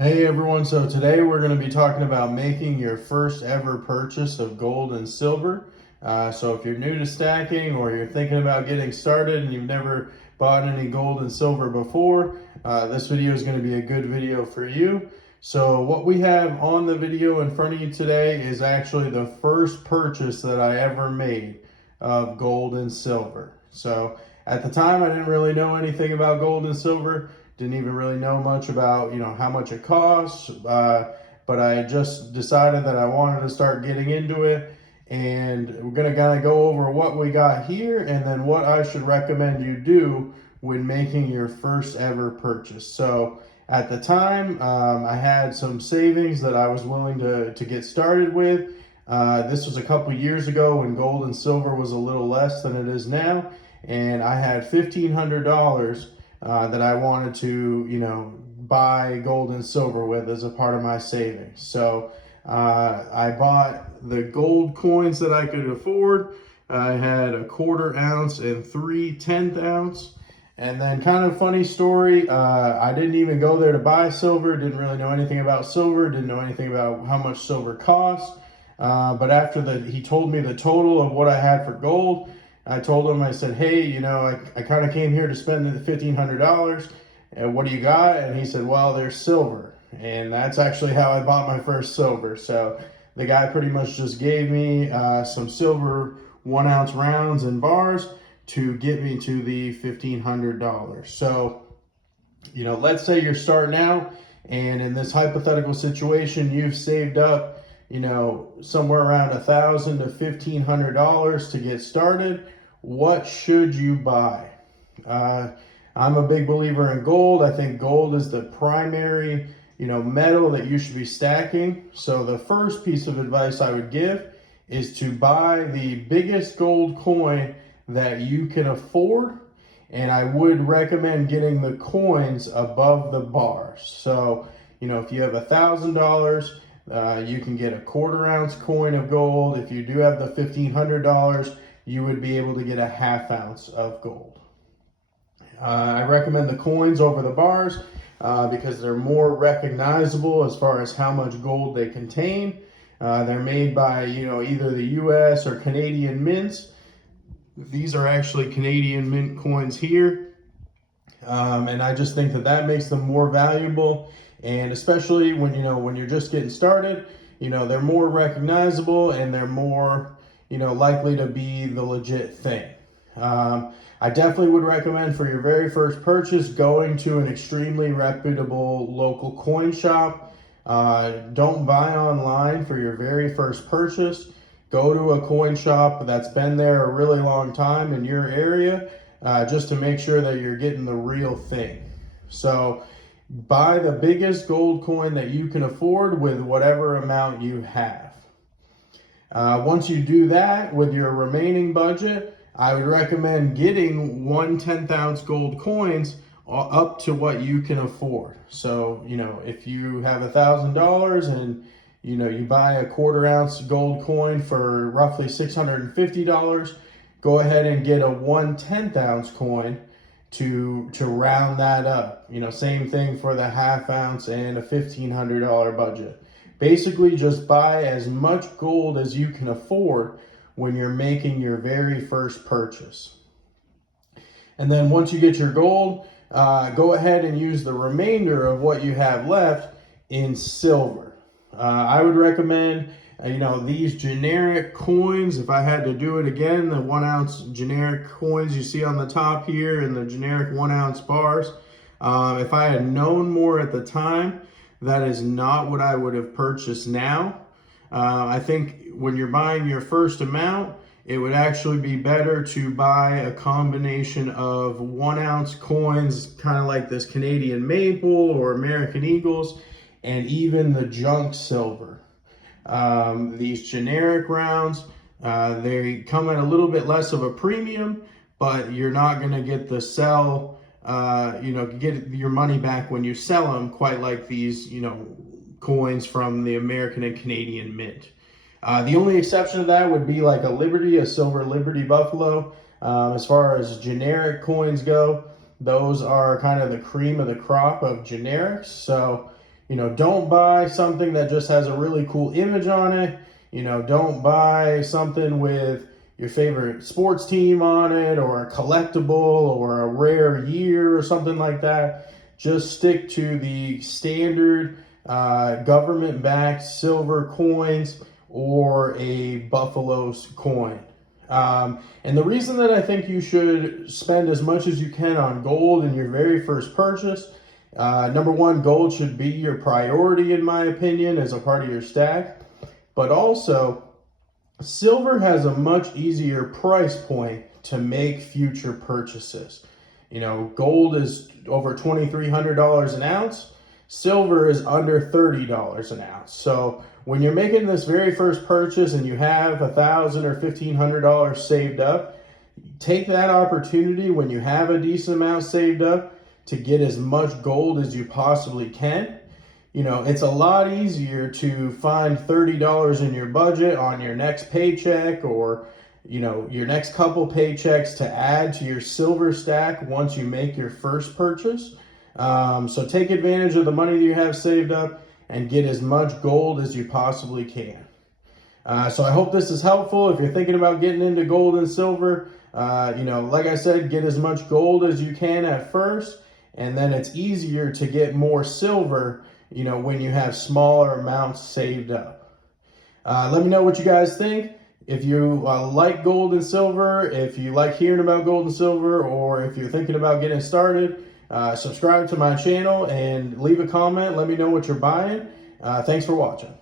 Hey everyone, so today we're going to be talking about making your first ever purchase of gold and silver. So if you're new to stacking or you're thinking about getting started and you've never bought any gold and silver before, this video is going to be a good video for you. So what we have on the video in front of you today is actually the first purchase that I ever made of gold and silver. So at the time I didn't really know anything about gold and silver. Didn't even really know much about, how much it costs. But I just decided that I wanted to start getting into it. And we're going to kind of go over what we got here and then what I should recommend you do when making your first ever purchase. So at the time, I had some savings that I was willing to get started with. This was a couple years ago when gold and silver was a little less than it is now. And I had $1,500 that I wanted to, buy gold and silver with as a part of my savings. So I bought the gold coins that I could afford. I had a 1/4 ounce and 3/10 ounce. And then kind of funny story, I didn't even go there to buy silver, didn't really know anything about silver, didn't know anything about how much silver cost. But after he told me the total of what I had for gold, I told him, I said, hey, I kind of came here to spend the $1,500. And what do you got? And he said, well, there's silver. And that's actually how I bought my first silver. So the guy pretty much just gave me some silver 1 ounce rounds and bars to get me to the $1,500. So, let's say you're starting out and in this hypothetical situation, you've saved up, somewhere around $1,000 to $1,500 to get started. What should you buy? I'm a big believer in gold. I think gold is the primary, metal that you should be stacking. So the first piece of advice I would give is to buy the biggest gold coin that you can afford. And I would recommend getting the coins above the bars. So, if you have $1,000, you can get a 1/4 ounce coin of gold. If you do have the $1,500, you would be able to get a 1/2 ounce of gold. I recommend the coins over the bars because they're more recognizable as far as how much gold they contain. They're made by, either the US or Canadian mints. These are actually Canadian mint coins here. And I just think that makes them more valuable. And especially when you're just getting started, they're more recognizable and they're more, likely to be the legit thing. I definitely would recommend for your very first purchase going to an extremely reputable local coin shop. Don't buy online for your very first purchase. Go to a coin shop that's been there a really long time in your area just to make sure that you're getting the real thing. So buy the biggest gold coin that you can afford with whatever amount you have. Once you do that with your remaining budget, I would recommend getting 1/10 ounce gold coins up to what you can afford. So, if you have $1,000 and, you buy a 1/4 ounce gold coin for roughly $650, go ahead and get a 1/10 ounce coin to round that up. Same thing for the 1/2 ounce and a $1,500 budget. Basically, just buy as much gold as you can afford when you're making your very first purchase. And then once you get your gold, go ahead and use the remainder of what you have left in silver. I would recommend, these generic coins. If I had to do it again, the 1 ounce generic coins you see on the top here and the generic 1 ounce bars. If I had known more at the time, that is not what I would have purchased now. I think when you're buying your first amount, it would actually be better to buy a combination of 1 ounce coins, kind of like this Canadian Maple or American Eagles, and even the junk silver. These generic rounds, they come at a little bit less of a premium, but you're not going to get the get your money back when you sell them quite like these, coins from the American and Canadian mint. The only exception to that would be like a silver Liberty Buffalo. As far as generic coins go, those are kind of the cream of the crop of generics. So, Don't buy something that just has a really cool image on it. Don't buy something with your favorite sports team on it, or a collectible, or a rare year, or something like that. Just stick to the standard government-backed silver coins or a Buffalo's coin. And the reason that I think you should spend as much as you can on gold in your very first purchase, number one, gold should be your priority, in my opinion, as a part of your stack. But also, silver has a much easier price point to make future purchases. Gold is over $2,300 an ounce. Silver is under $30 an ounce. So when you're making this very first purchase and you have $1,000 or $1,500 saved up, take that opportunity when you have a decent amount saved up to get as much gold as you possibly can. It's a lot easier to find $30 in your budget on your next paycheck, or your next couple paychecks, to add to your silver stack once you make your first purchase. So take advantage of the money that you have saved up and get as much gold as you possibly can. So I hope this is helpful. If you're thinking about getting into gold and silver, like I said, get as much gold as you can at first, and then it's easier to get more silver, when you have smaller amounts saved up. Let me know what you guys think. If you like gold and silver, if you like hearing about gold and silver, or if you're thinking about getting started, subscribe to my channel and leave a comment. Let me know what you're buying. Thanks for watching.